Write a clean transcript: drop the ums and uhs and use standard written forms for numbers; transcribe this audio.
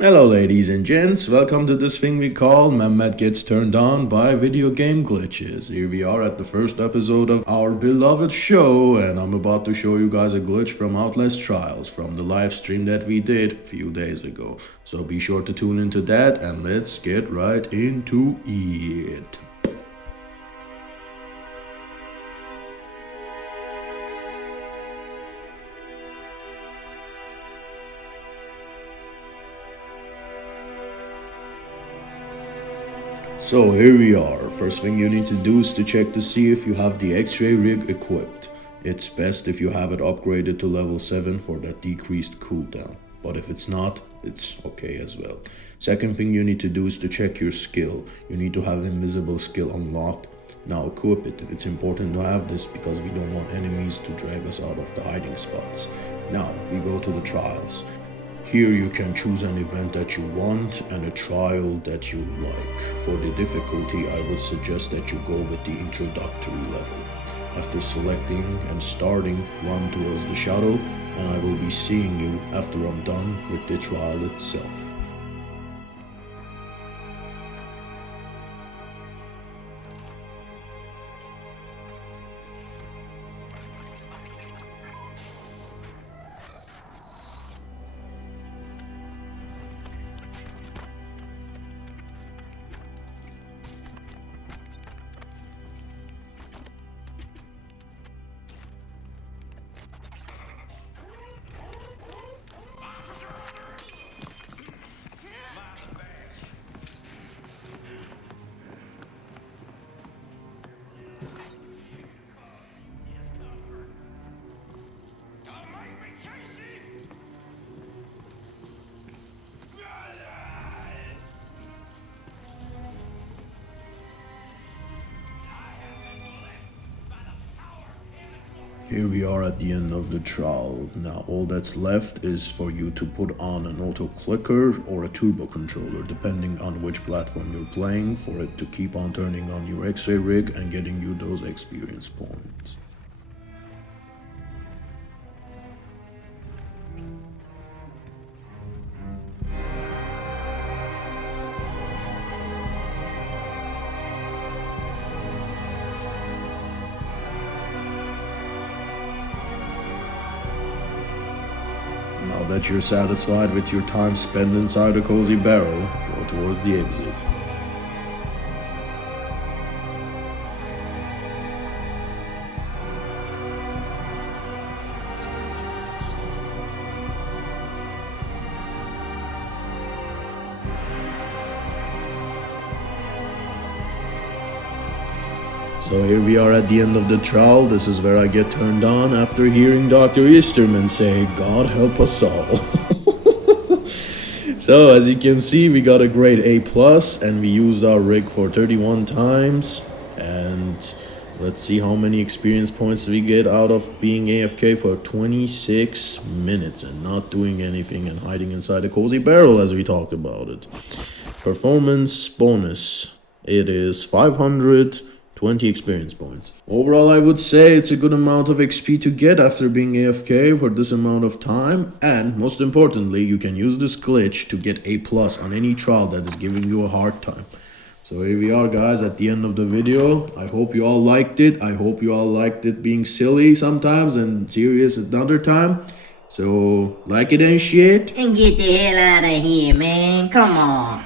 Hello ladies and gents, welcome to this thing we call Mehmet Gets Turned On by Video Game Glitches. Here we are at the first episode of our beloved show, and I'm about to show you guys a glitch from Outlast Trials from the live stream that we did a few days ago. So be sure to tune into that and let's get right into it. So here we are. First thing you need to do is to check to see if you have the X-ray rig equipped. It's best if you have it upgraded to level 7 for that decreased cooldown. But if it's not, it's okay as well. Second thing you need to do is to check your skill. You need to have invisible skill unlocked. Now equip it. It's important to have this because we don't want enemies to drag us out of the hiding spots. Now we go to the trials. Here you can choose an event that you want and a trial that you like. For the difficulty, I would suggest that you go with the introductory level. After selecting and starting, run towards the shuttle, and I will be seeing you after I'm done with the trial itself. Here we are at the end of the trial. Now all that's left is for you to put on an auto clicker or a turbo controller depending on which platform you're playing for it to keep on turning on your X-ray rig and getting you those experience points. Now that you're satisfied with your time spent inside a cozy barrel, go towards the exit. So here we are at the end of the trial. This is where I get turned on after hearing Dr. Easterman say, "God help us all." So as you can see, we got a grade A+, and we used our rig for 31 times. And let's see how many experience points we get out of being AFK for 26 minutes and not doing anything and hiding inside a cozy barrel as we talked about it. Performance bonus. It is 520 experience points. Overall, I would say it's a good amount of XP to get after being AFK for this amount of time, and most importantly, you can use this glitch to get A+ on any trial that is giving you a hard time. So here we are, guys, at the end of the video. I hope you all liked it. I hope you all liked it being silly sometimes and serious another time. So like it and shit. And get the hell out of here, man. Come on.